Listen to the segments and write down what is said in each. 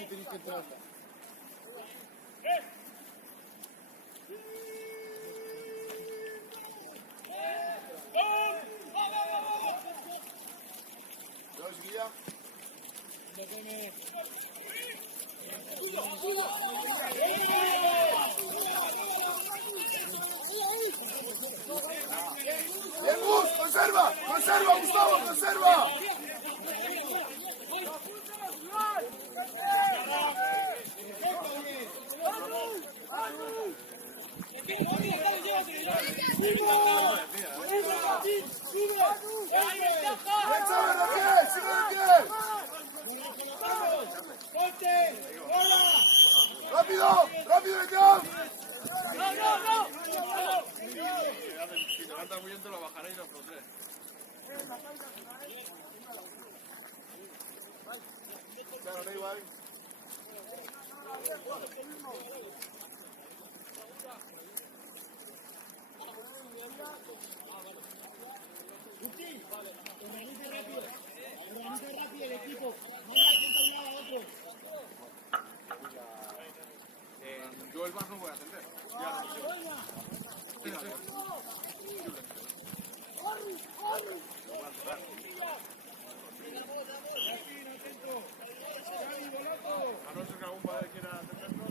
si tenéis que entrar. ¿Lo chiquilla? ¡Bien, Gus! ¡Conserva! ¡Conserva, Gustavo! ¡Conserva! ¡Rápido! ¡Rápido, John! Si te levantas muy lento, lo bajaré y lo pondré. Claro, da igual. Organiza rápido el equipo. No la gente de un lado a otro. Yo el más no voy a atender. Ya a no ser que algún padre quiera atenderlo.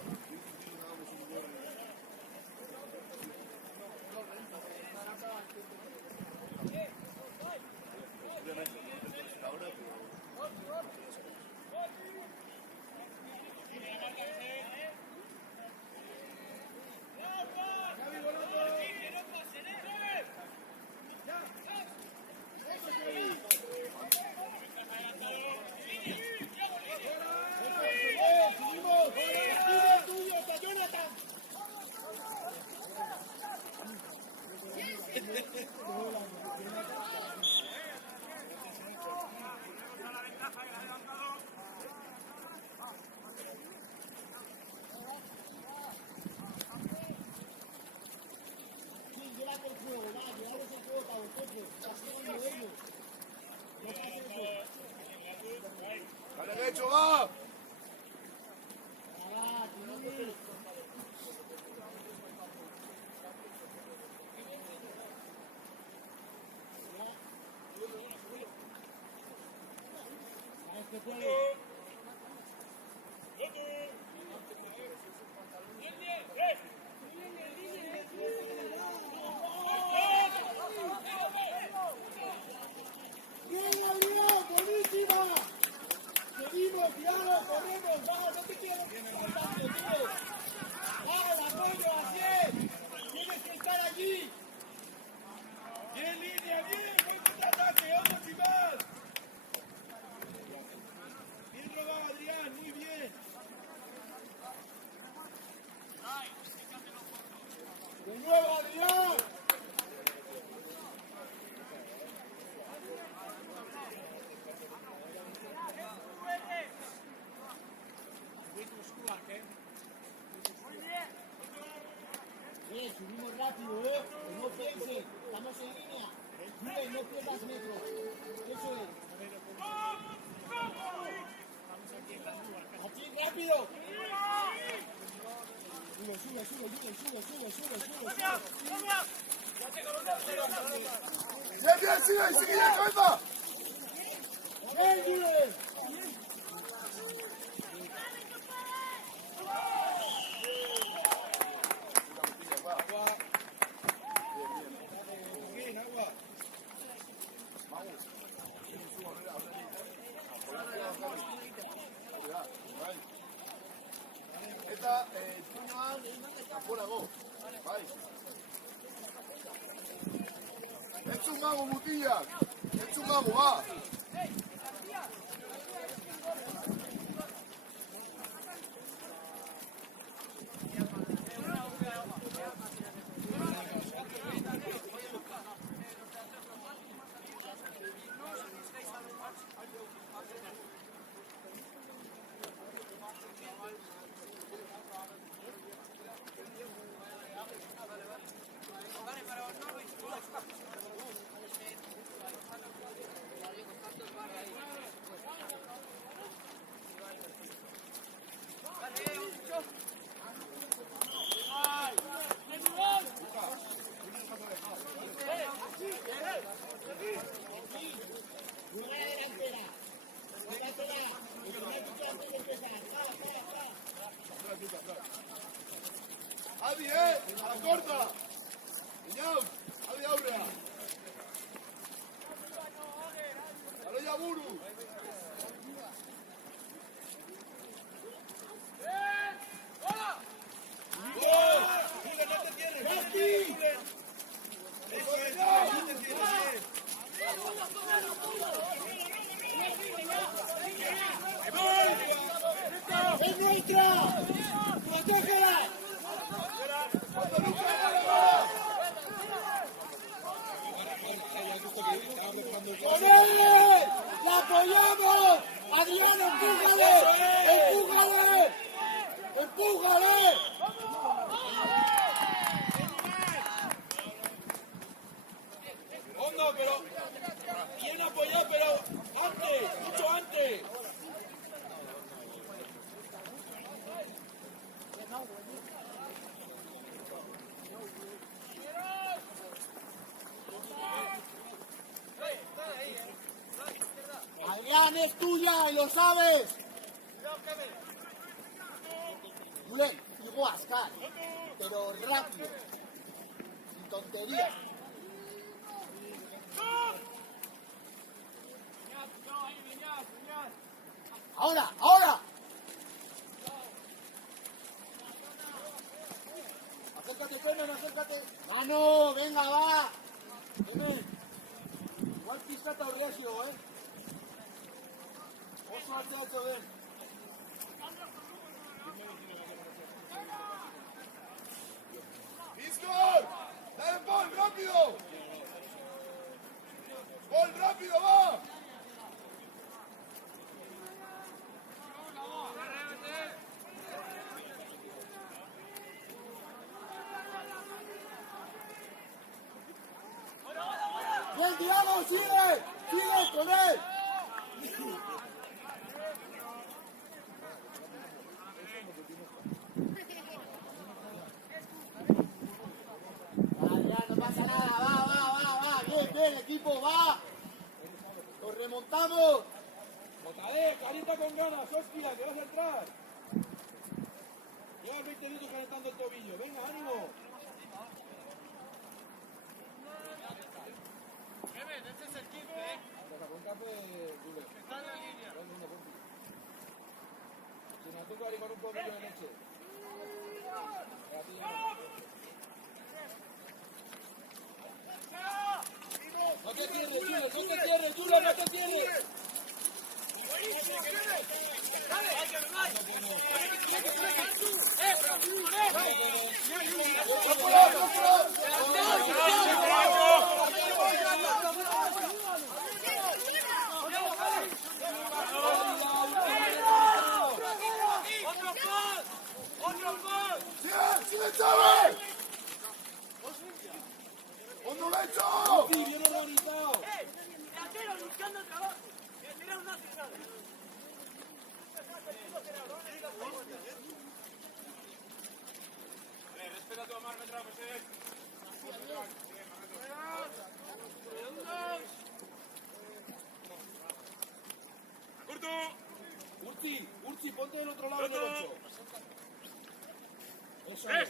¡Dale derecho, va! Subimos rápido, que no piense, estamos en línea. Sube, no pierdas metros. Eso es. Aquí, rápido. Sube. ¡Bien, sigue la cabeza! ¡Bien, Jules! Esta, Tuñoan, afuera, go. Vai. Es un mago, Mutilla. Es un mago, va. Adi, a la corta. Iñau, Adi aurrea. Aloia buru. ¡Es nuestra! ¡Protégela! ¡Con él! ¡La apoyamos! ¡Adrián, empújale! ¡Empújale! ¡Empújale! Hondo, pero bien apoyado, pero antes, mucho antes. Adrián, es tuya y lo sabes. Julen, digo Ascar, pero rápido, sin tonterías. ¡Ahora! ¡Ahora! Acércate, Clemen, acércate. ¡Mano! ¡Venga, va! Clemen. Igual pizkata horriazio, Oso hartzea etxo den. ¡Iscor! ¡Dale, Paul, rápido! ¡Paul, rápido, va! ¡Bien, Diego! ¡Sigue! ¡Sigue con él! Adrián, no pasa nada. Va. Bien, equipo, va. Nos remontamos. Calienta con ganas, hostia, que vas a entrar. Llevas 20 minutos calentando el tobillo. Venga, ánimo. Este es el 15, Está en la línea. Sin azúcar y con un poquillo de leche. No te cierres, Julio, no te cierres. ¡Sigue, Chávez! ¡Hondo lo ha hecho! Sí, bien organizado. buscando trabajo. Mira un nacional. Respeta tu amar, Metra, Mercedes. Urchi, ponte del otro lado derecho. Eso es.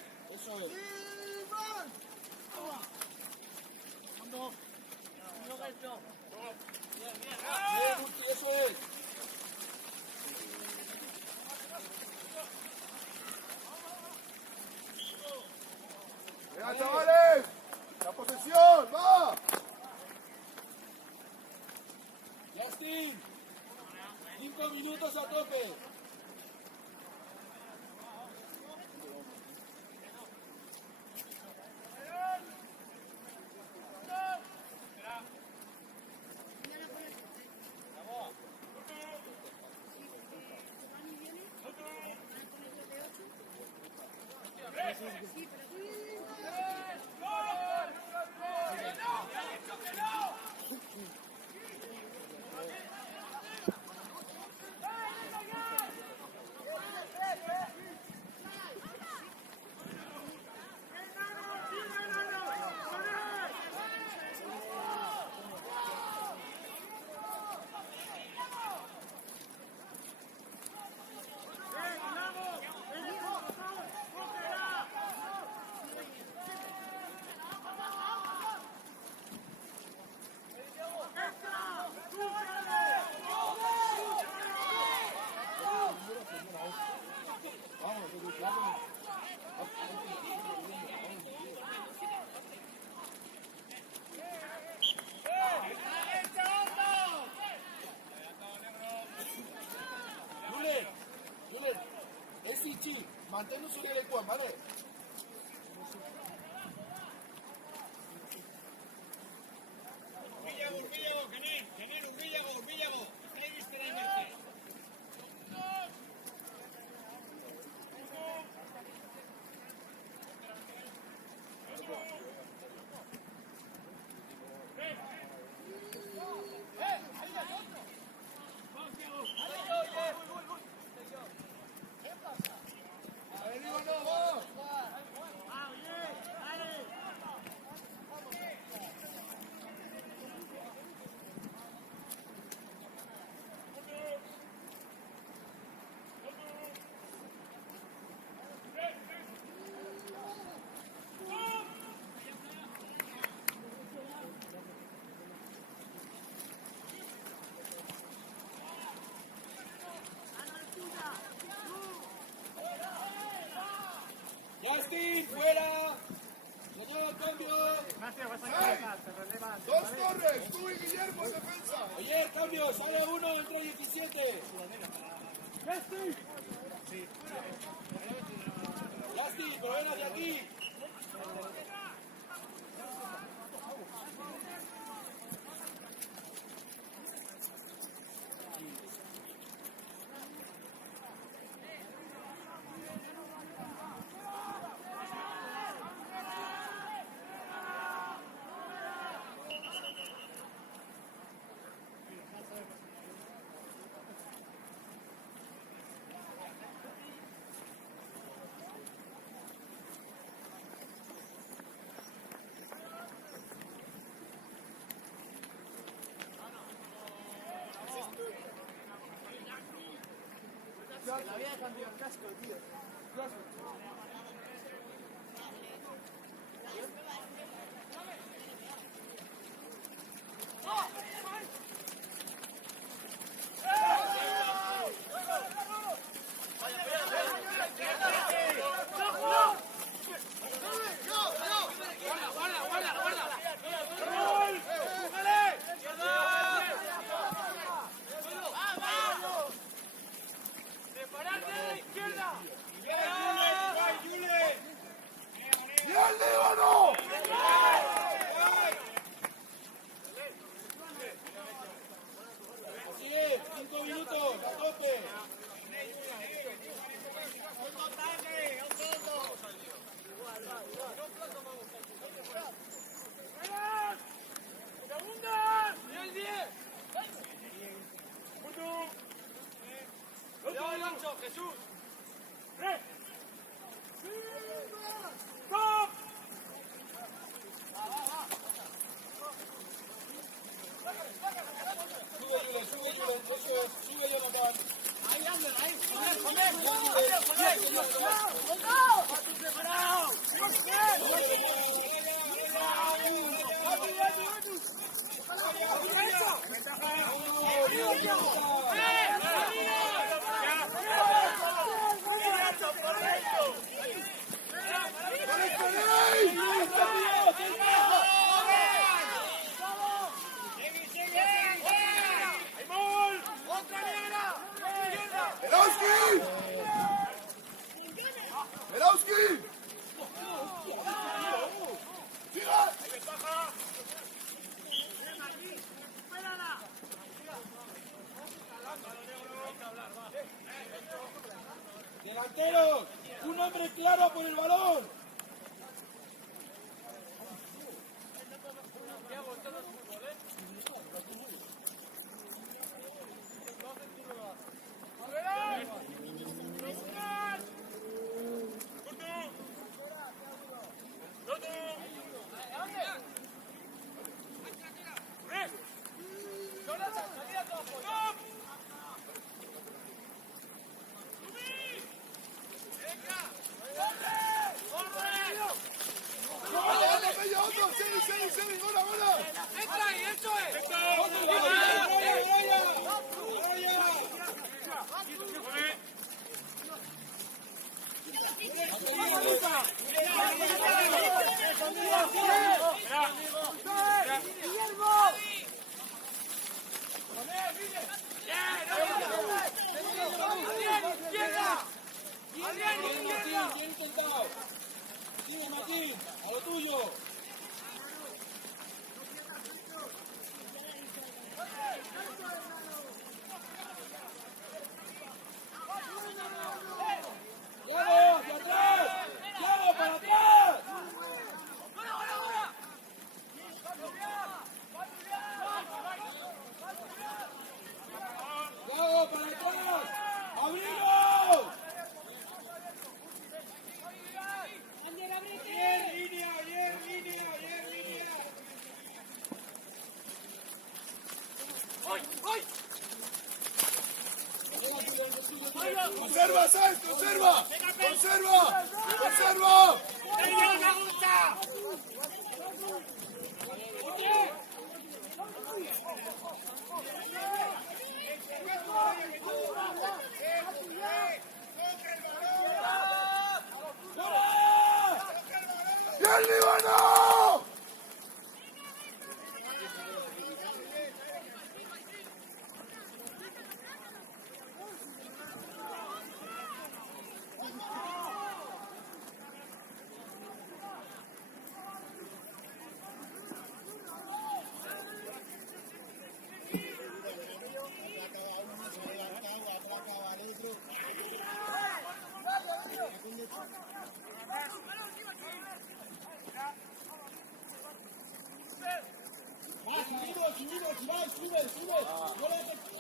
Bien, Urchi, eso es. ¡Venga, chavales! ¡La posesión! ¡Va! Justin, 5 minutos a tope. Mantén-nos sobre l'aigua, vale? Urbillago, Kenin, Urbillago. Ahí viste la inerte. Justin, fuera. Llegado el cambio. Dos torres, tú y Guillermo en defensa. Ayer cambio, sale uno, entra 17. Justin, pero ven hacia aquí. Le había cambiado el casco, tío. ¡Y al Líbano! Así es, 5 minutos, a tope. Jesús. Sube, Jonathan. Ahí, Ander, ahí. ¡Belowski! ¡Belowski! ¡Siga! Delanteros, un hombre claro por el balón. ¡Otro! ¡Sigue! ¡Gora! ¡Entra ahí, eso es! Bien, Martín, bien intentado. Sigue, Martín, a lo tuyo. ¡Yago, hacia atrás! ¡Yago, para atrás! ¡Yago, para atrás! ¡Abrimos! ¡Bien, línea! ¡Bien, línea! ¡Bien, línea! Conserva, Sainz, conserva. Conserva. Conserva. ¡Bien, Líbano!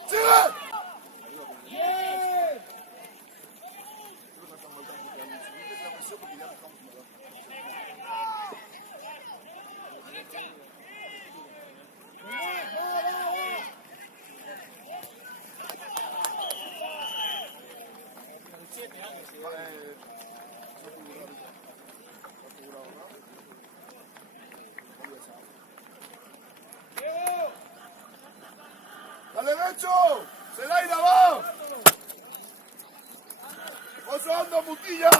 ¡Sigue! ¡Bien! ¡Dale derecho! ¡Selaida, va! ¡Oso ando, putilla!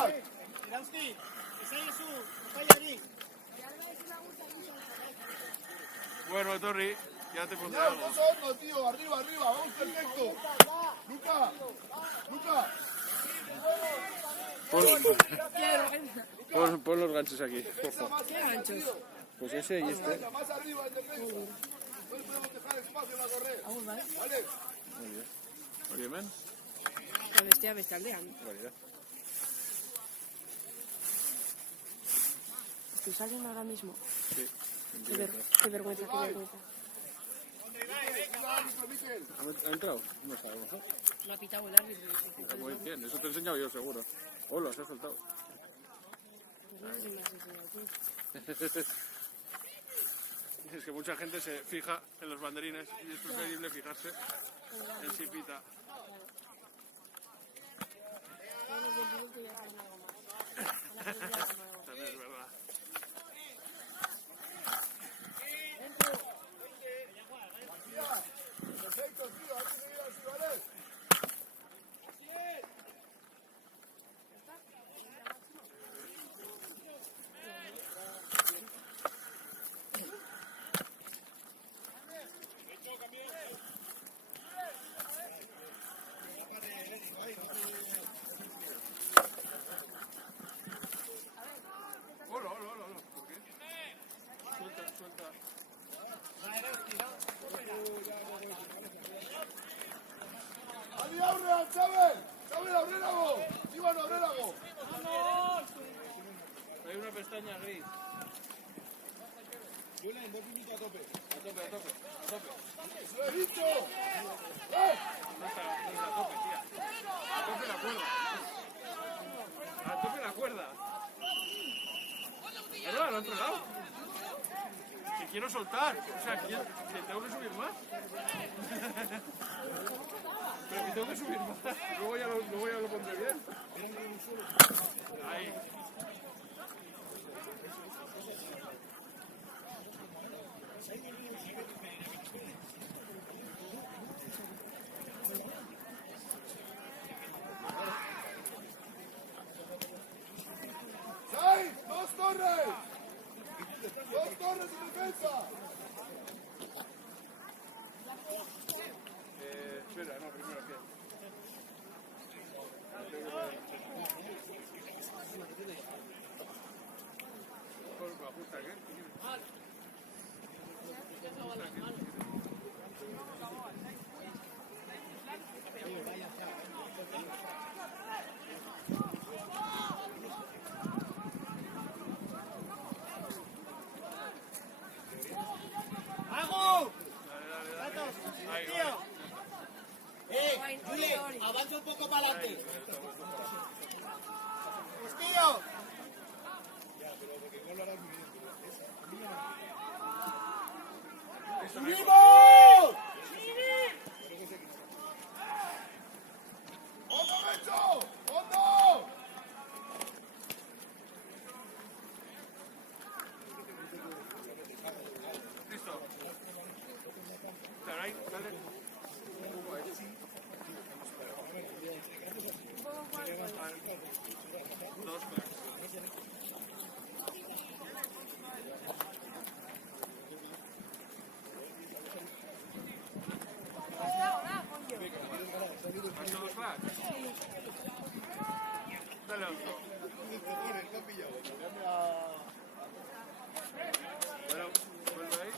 Bueno, Torri, ya te pondré ¡Ya, algo. oso ando, tío! ¡Arriba, arriba! ¡Vamos perfecto! ¡Luca! ¡Luca! Pon los ganchos aquí. ¡Defensa más arriba, tío! Pues ese y Más este. arriba, más arriba en defensa. No le podemos dejar espacio en la correa. ¿Vale? Muy bien. Oye, men. Me está aldeando. Calidad. Estoy saliendo ahora mismo. Sí. Qué vergüenza, qué vergüenza. Miquel. ¿Ha entrado? No está, ¿no? Me ha pitado el árbitro. Está muy bien, eso te he enseñado yo seguro. Hola, se ha soltado. No sé si me has enseñado tú. Es que mucha gente se fija en los banderines y es preferible fijarse en si pita. También es verdad. Perfecto, tío. Hay que seguir así, ¿vale? Hola, hola, hola, hola. ¿Por qué? Suelta, suelta. ¡Adi, Aurrean, Chávez! ¡Chávez, Abrélago! ¡Líbano, Abrélago! Hay una pestaña gris. Julen, 2 minutos a tope. A tope, a tope, a tope. ¡Se lo he dicho! No está a tope, tía. A tope la cuerda. A tope la cuerda. ¿Verdad? ¿Al otro lado? Que quiero soltar. O sea, que tengo que subir más. Pero que tengo que subir más. Luego ya lo pondré bien. Ahí. ¡Sainz! ¡Dos torres! ¡Dos torres en defensa! Espera, no, primero que. ¡Hago! Ahí, ¡Tío! Juli, avanza un poco para adelante. ¡Tío! ¡Subimos! ¡Fondo, Mecho! ¡Fondo! listo. Claro, ahí, dale. Dos, ¿has hecho dos flags? Dale otro. Bueno, vuelve ahí.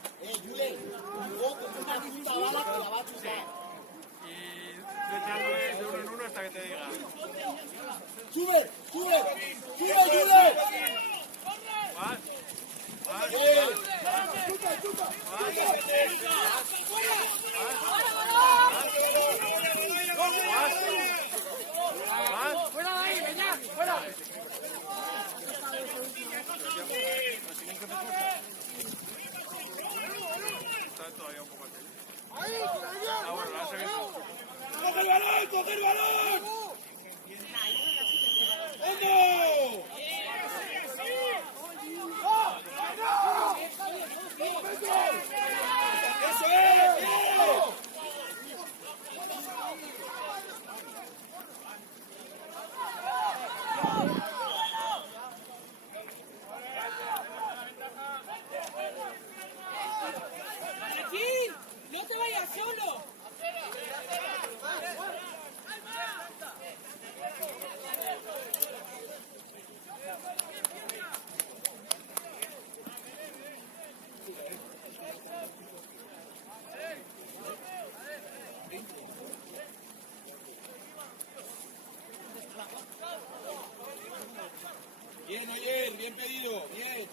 Juli, un poco, una puta bala que la va a chutar. Y echándole de uno en uno hasta que te diga. ¡Sube! ¡Sube! ¡Sube, Juli! Más. Más. ¡Chuta, chuta! ¡Fuera de ahí, venga! ¡Fuera! Está todavía un poco así. ¡Ahí, por allá! Ah, bueno, la hace bien. ¡Coge el balón! ¡Coge el balón! ¡Vamos! ¡Eso es! ¡Bien! ¡Aquí! ¡No te vayas solo! Bien, ayer, bien pedido, bien.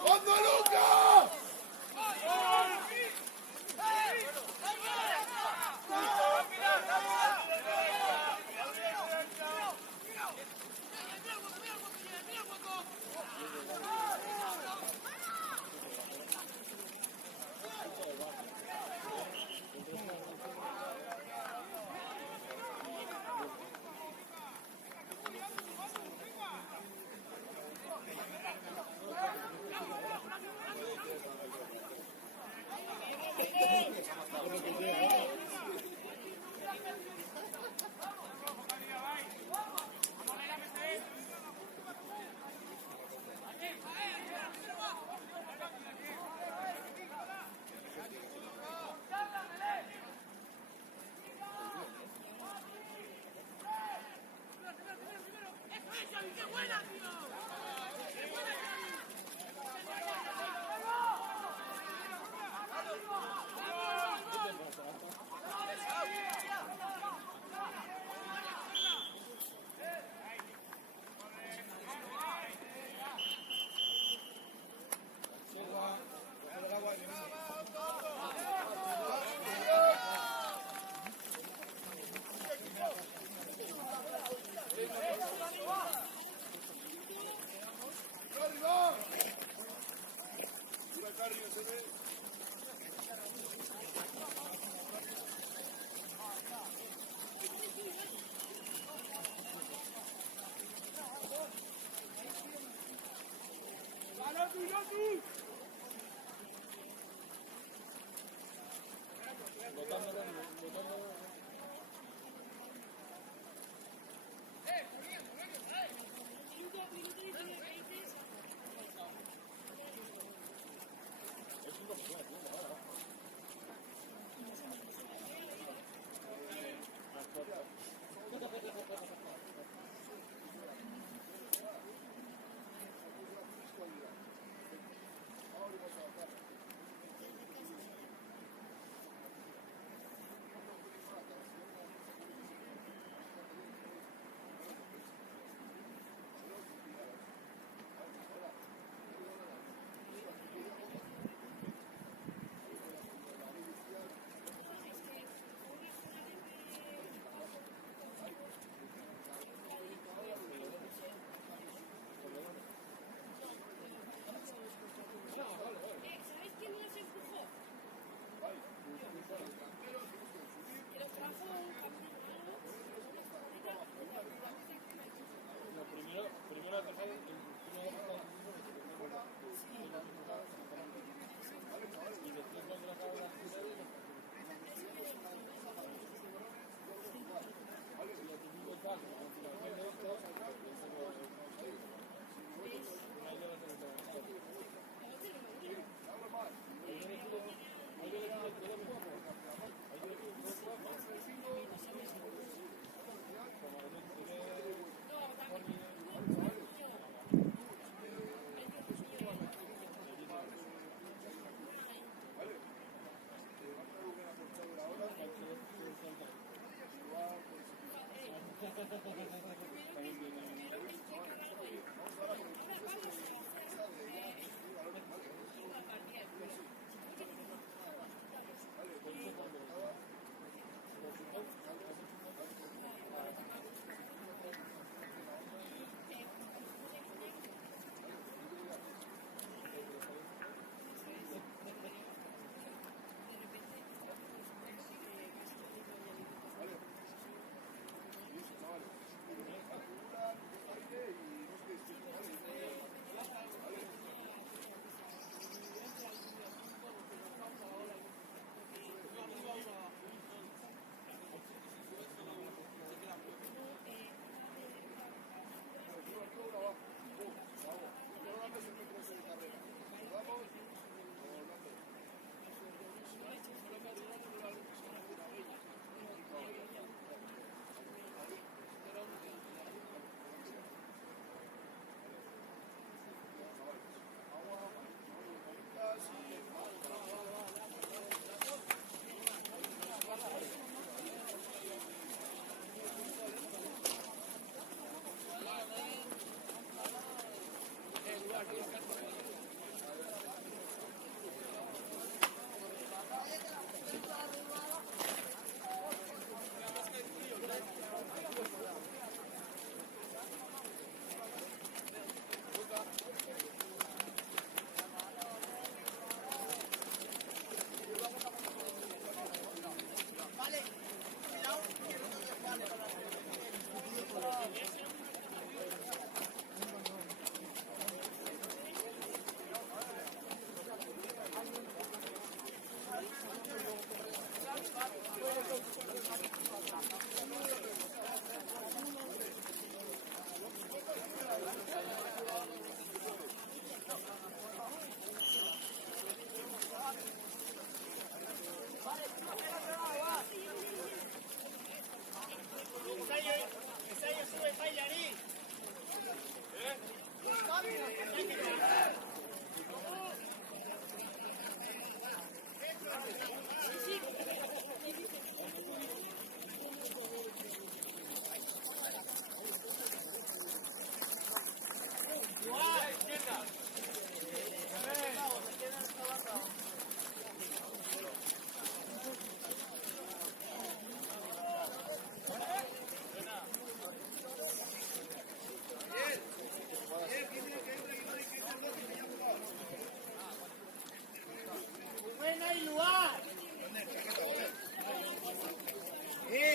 ¡Fondo, Luca!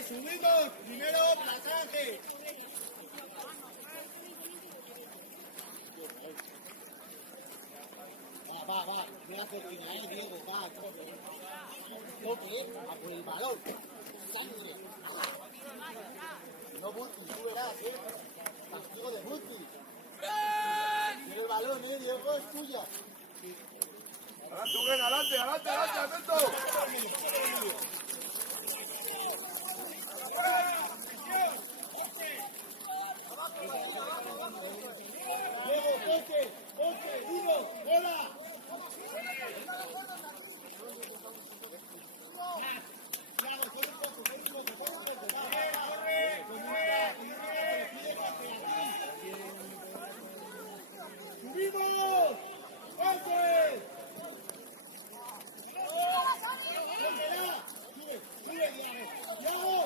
Subimos, primero plazaje. Va, mira cortina, Diego, va, toque, a por el balón, sangre. No Buti, súbela, castigo de Buti. Mira el balón, Diego, es tuya. Adelante, atento. Diego, toque, Diego, bola. ¡Subimos! ¡Oye! ¡Sube, Diego!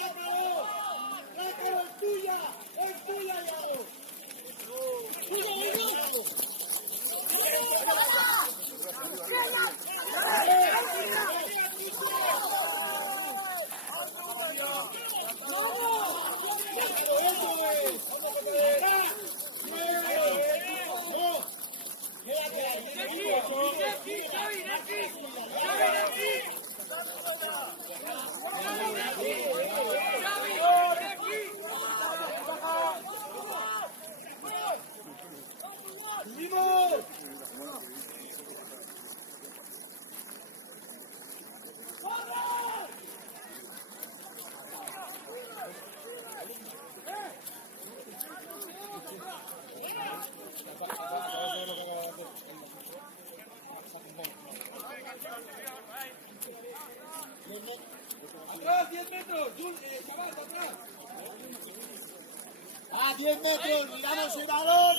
¡Lácalo! ¡Es tuya, Diego! Atrás, 10 metros. Chaval, atrás. A 10 metros, miramos el balón.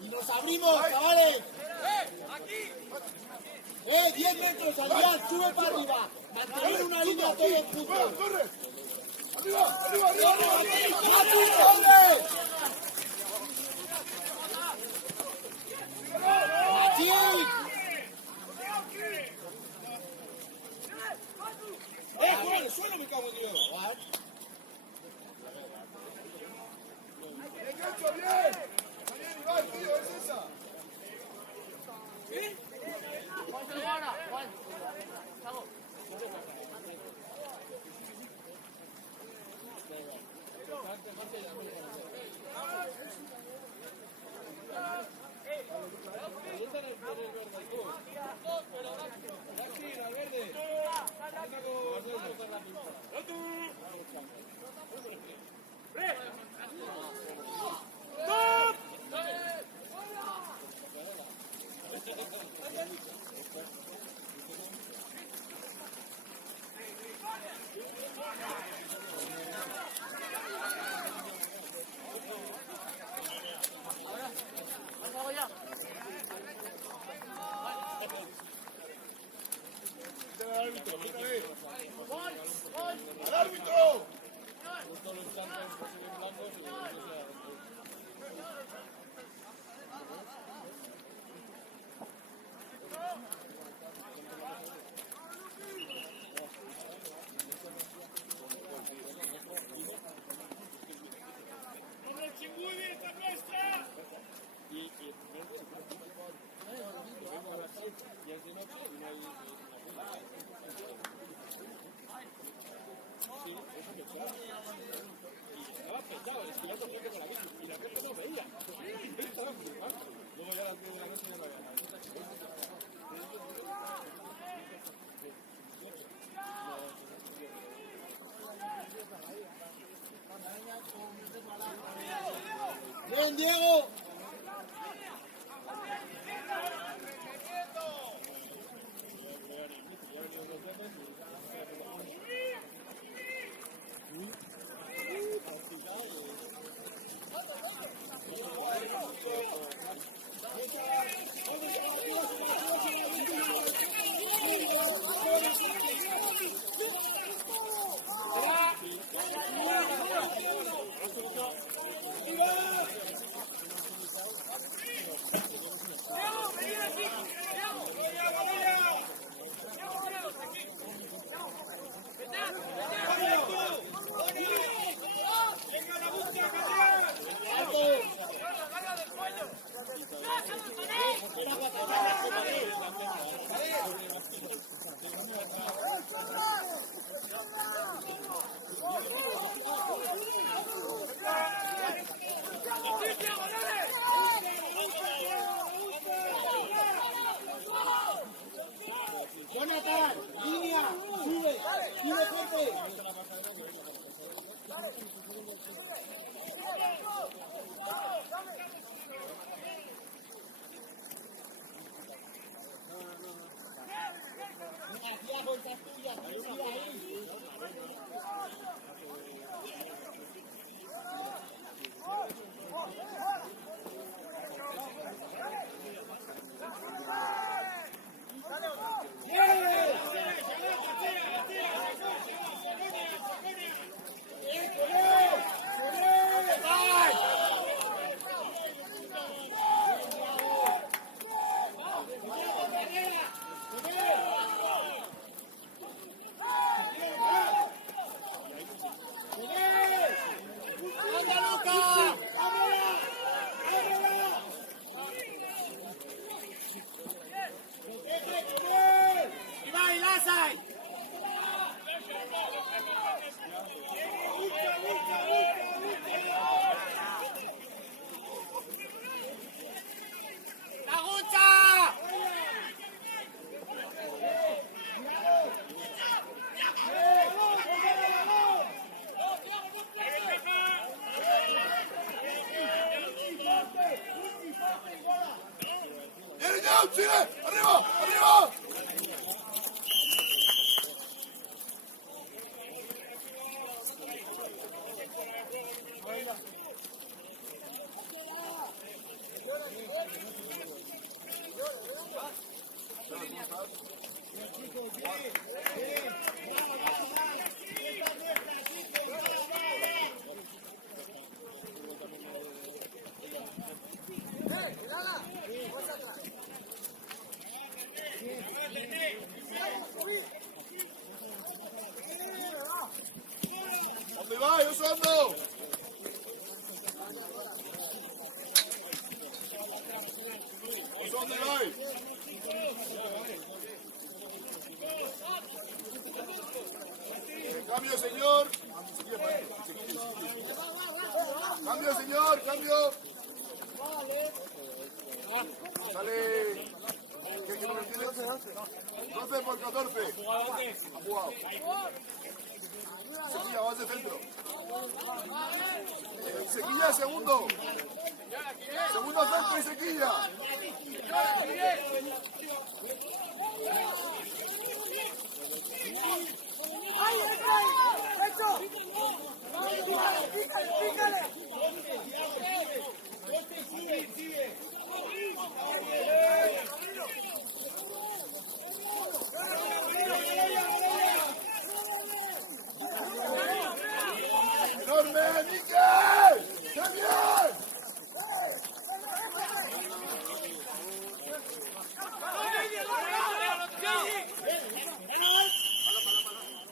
Y nos abrimos, chavales. Aquí. 10 metros, Adrián, sube para arriba. Mantener una línea todos juntos. ¡Corre! ¡Arriba! ¡Rápido, hombre! ¡Machín! Juega en el suelo, me cago en Dios. ¡Engancho bien! Iván, tío, es esa. balón, Diego! Jonathan, línea, sube, sube fuerte. ¡Chile! ¡Arriba! ¡Arriba! ¿Dónde va, Osando? ¿Dónde va? Cambio, señor. Cambio, señor. Cambio. Sale. ¿Qué número tiene? 12 por 14. Ha jugado. Sequilla, base centro. Sequilla, segundo. Segundo centro y Sequilla. ¡Enorme, Miguel! ¡Qué bien!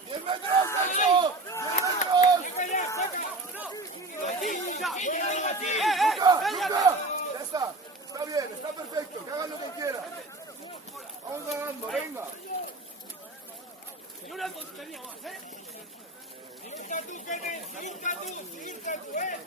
¡10 metros, Nacho! ¡Luca! Ya está. Está bien, está perfecto. Que hagan lo que quieran. Vamos ganando, venga. Y una tontería más, ¿eh? Sigue tú, Kenneth, sigue tú, ¿eh?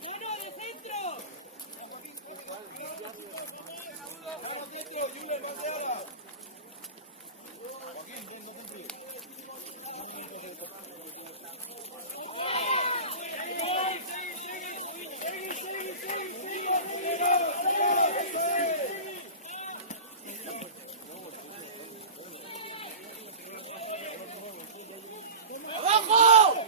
¡Mano de centro! ¡Vamos dentro! ¡Juve, pase ahora! ¡Abajo!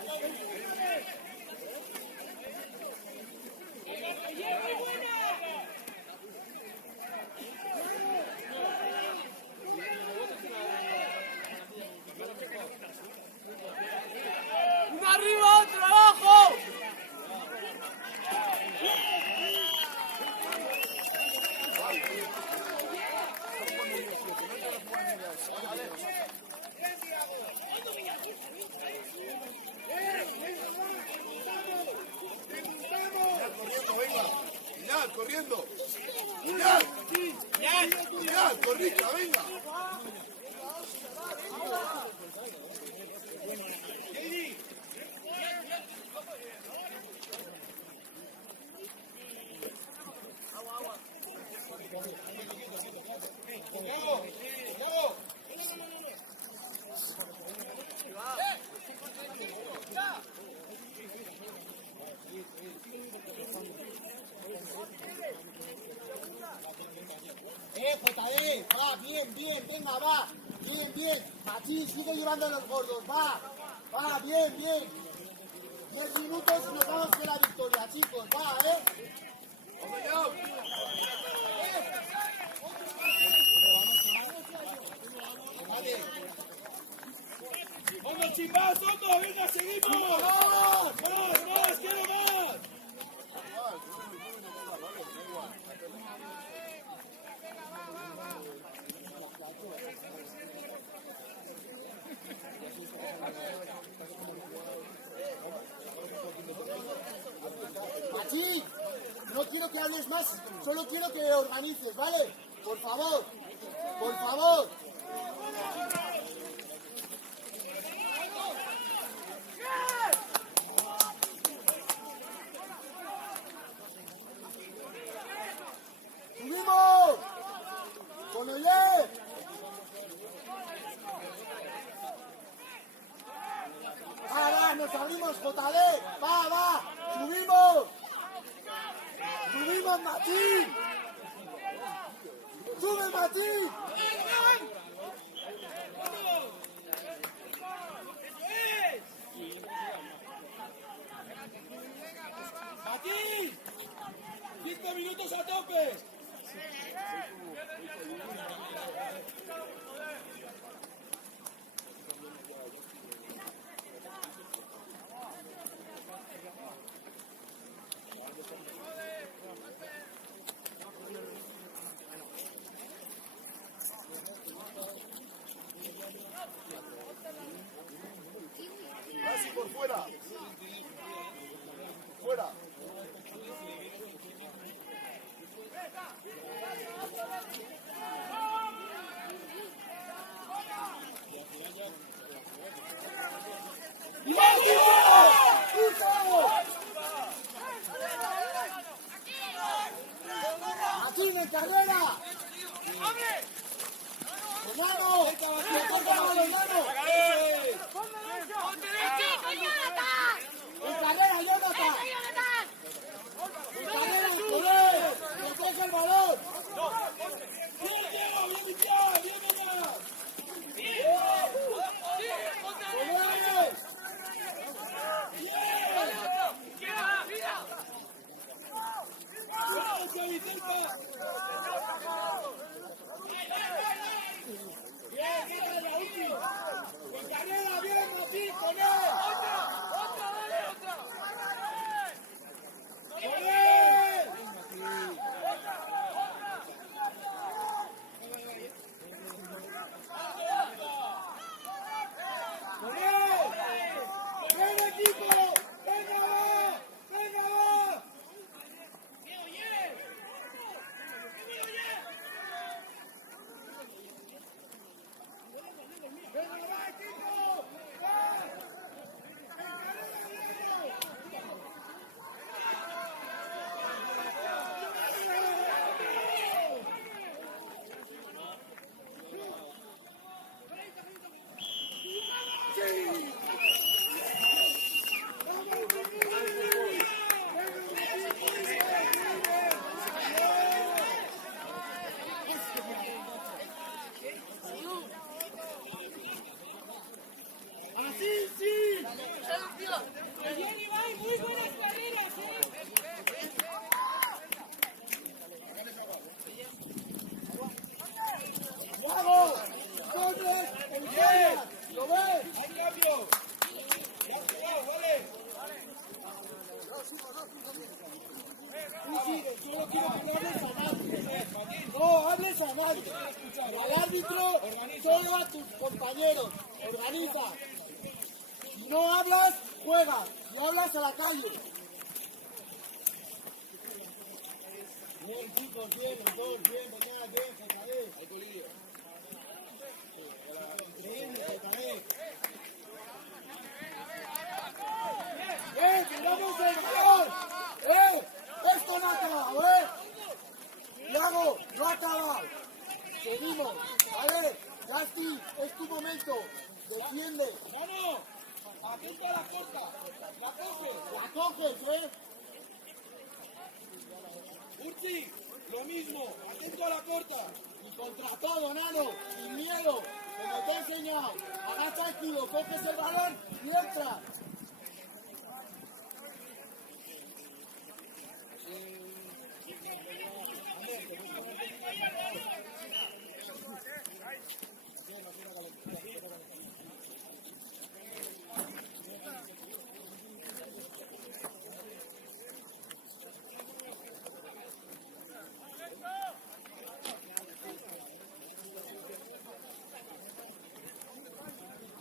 ¡Uno arriba, otro abajo! Corriendo, venga. Mirad, corriendo. Mirad, corrija, venga. JD, va, bien, venga, va, bien, Machín, sigue llevando a los gordos, va, bien, 10 minutos y nos vamos de la victoria, chicos, va, ¡Vamos, chicos! ¡Soto! ¡Venga, seguimos! ¡Vamos! ¡Más! ¡Quiero más! Machín, no quiero que hables más, solo quiero que organices, ¿vale? Por favor. ¡Subimos! ¡Con Oyer! Va, nos abrimos, JD, va, subimos, Machín, sube, Machín. ¡Mati! 5 minutos a tope. Casi por fuera. Fuera. Aquí en carrera. ¡Hermano! ¡Me toca a los manos! ¡En carrera, Jonathan! ¡En carrera, joder! ¡Me coge el balón! ¡Joder! árbitro, solo a tus compañeros. Organiza. Si no hablas, juega. Si hablas, a la calle. Bien, chicos, bien, los dos, bien, mañana, bien, José. Bien, José. ¡Tiramos el balón! Esto no ha acabado, Iago, no ha acabado. Seguimos, ¿vale? Gasti, es tu momento. Defiende. ¡Vamos! ¡Atenta a la corta! ¡La coges! La coges, Urchi, lo mismo, atento a la corta. Y contra todo, Nano, sin miedo. Como te he enseñado. Agacha el culo, coges el balón y entras.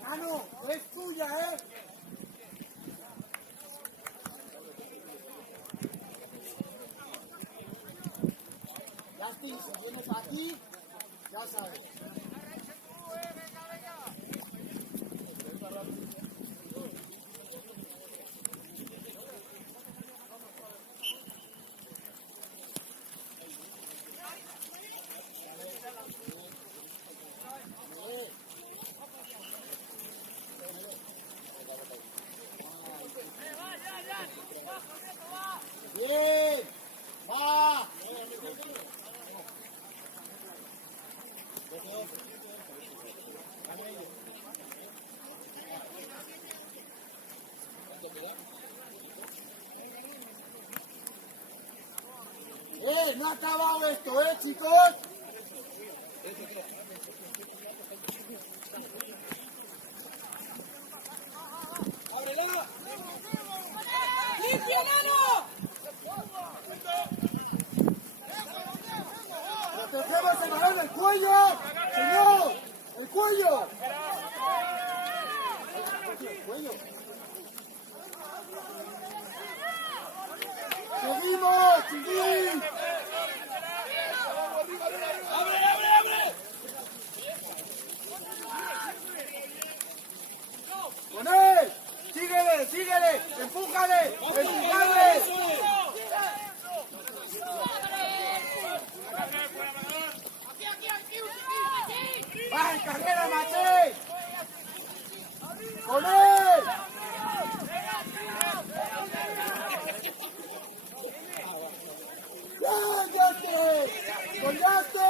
Nano, es tuya, Gasti, si vienes aquí, ya sabes. Bien, va. No ha acabado esto, chicos. ¡Ábrela! ¡Limpio, Nano! ¡Protegemos el balón del cuello! ¡Señor! ¡El cuello! ¡El cuello! ¡Seguimos! ¡Chiquín! ¡Abre, abre, abre! ¡Con él! ¡Síguele, síguele! ¡Empújale! ¡Empújale! ¡Va en carrera, Maché! ¡Con él! ¡Cállate! ¡Collaste!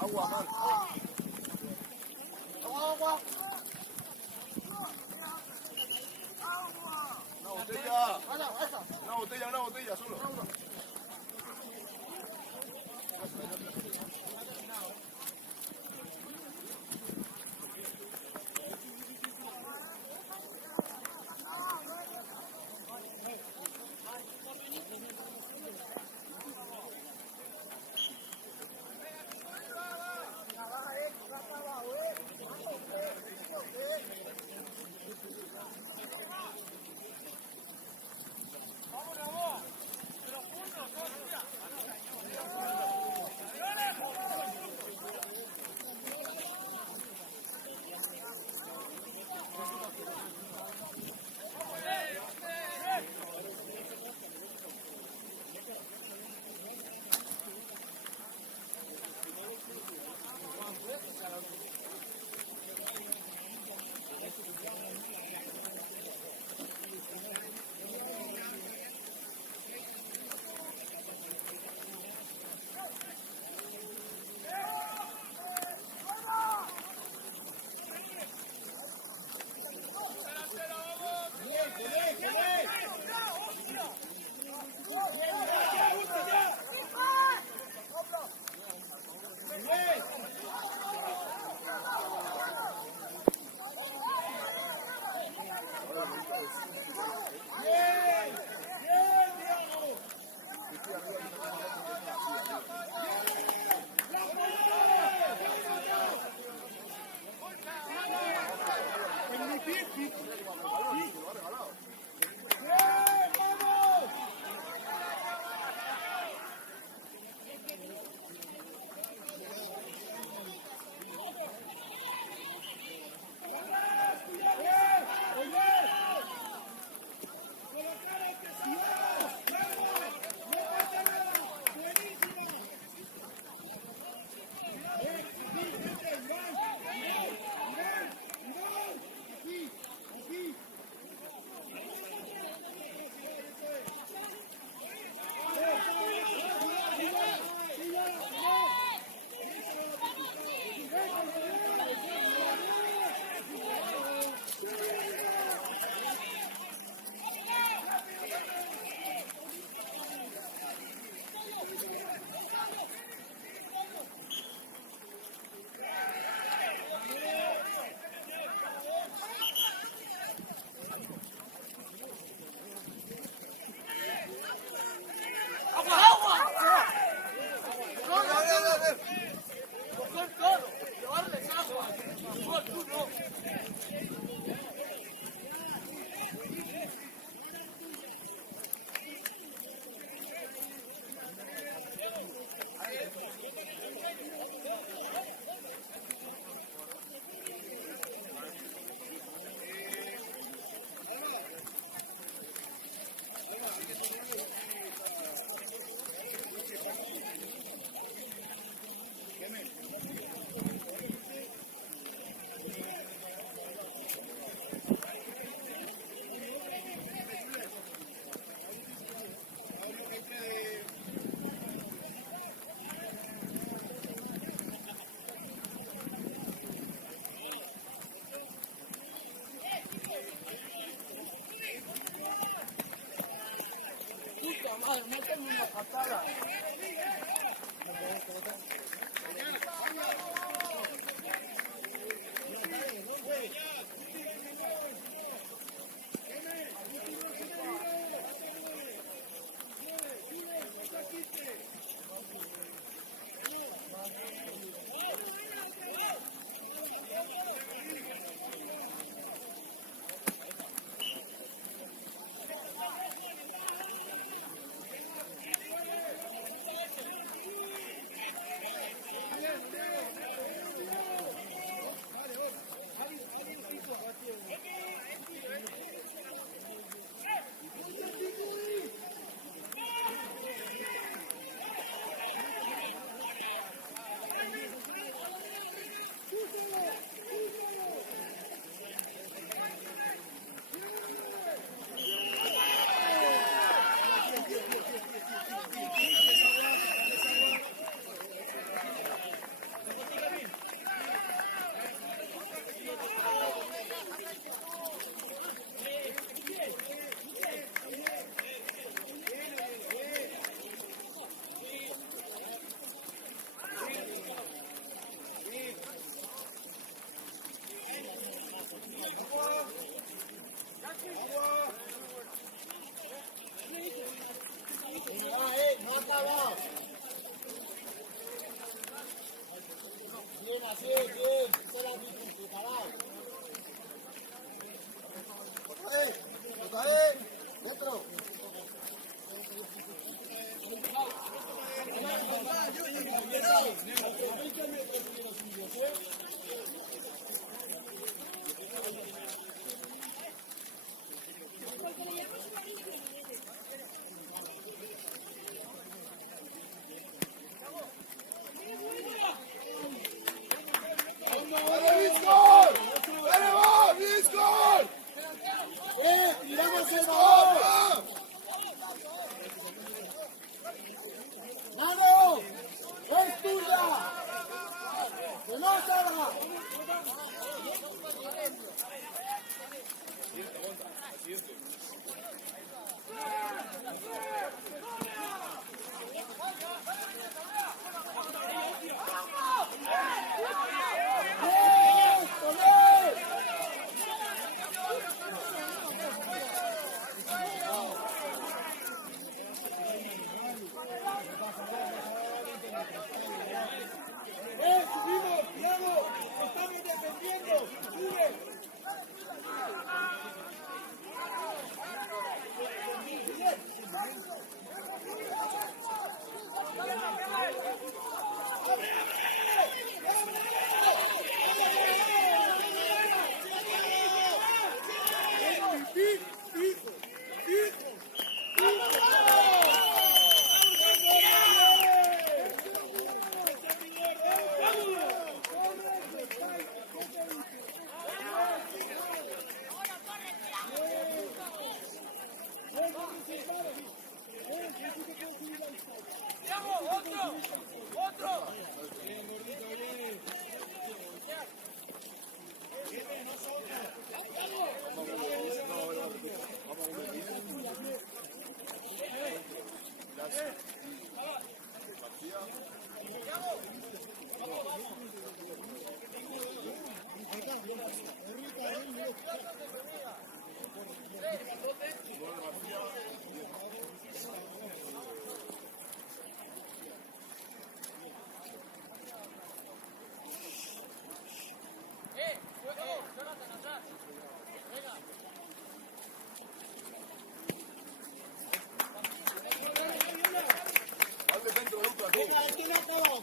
Agua, man. Agua. Una botella, solo. patada. No acabó. Bien, así, bien. Se la misma, preparado. Otra vez. Dentro. ¡Tiramos el balón! ¡Mano! ¡Es tuya! ¡Que no salga! ¡Subimos! ¡Bravo! ¡Estamos defendiendo! ¡Sube!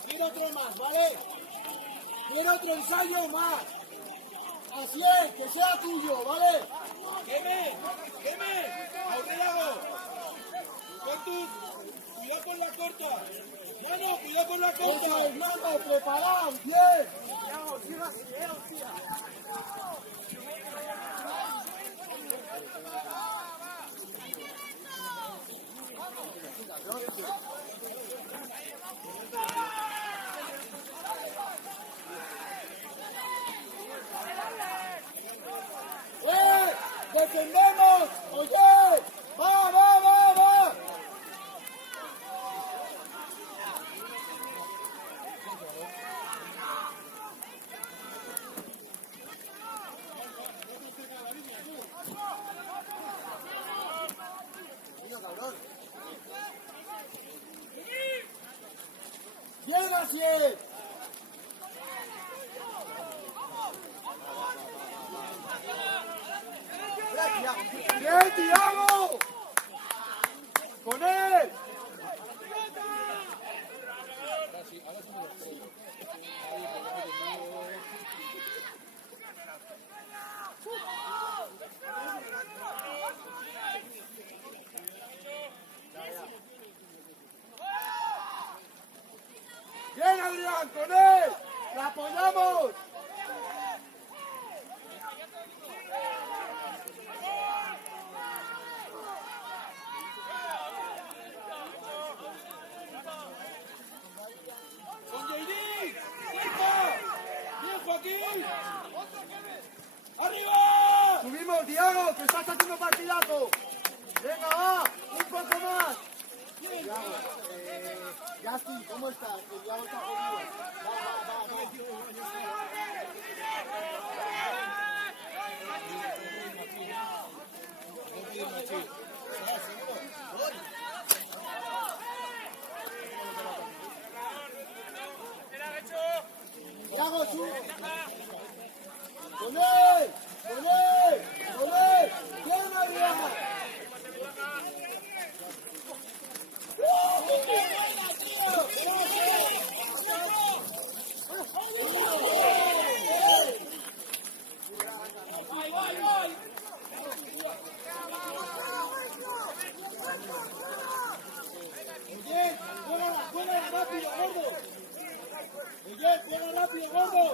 Quiero otro más, ¿vale? Quiero otro ensayo más. Así es, que sea tuyo, ¿vale? ¡Queme! ¡Aurélamo! ¡Cuidado con la corta! ¡Mano, cuidado con la corta! ¡Eso es, mano, preparado! ¡Bien! ¡Defendemos! ¡Oye! ¡Va! Asiel. Bien, Tiago. Con él. Bien, Adrián, con él. La apoyamos. Con JD. ¡Cerca! Bien, Joaquín. ¡Arriba! Subimos, Diego, que estás haciendo partidazo. Venga, va. Un poco más. Diago, Gasti, ¿cómo estás? Que Diago está jodido. Diago, sube. Con él. Con él. Con él. Bien, Adrián. Miguel, juega rápido, gordo. Miguel, juega rápido, gordo.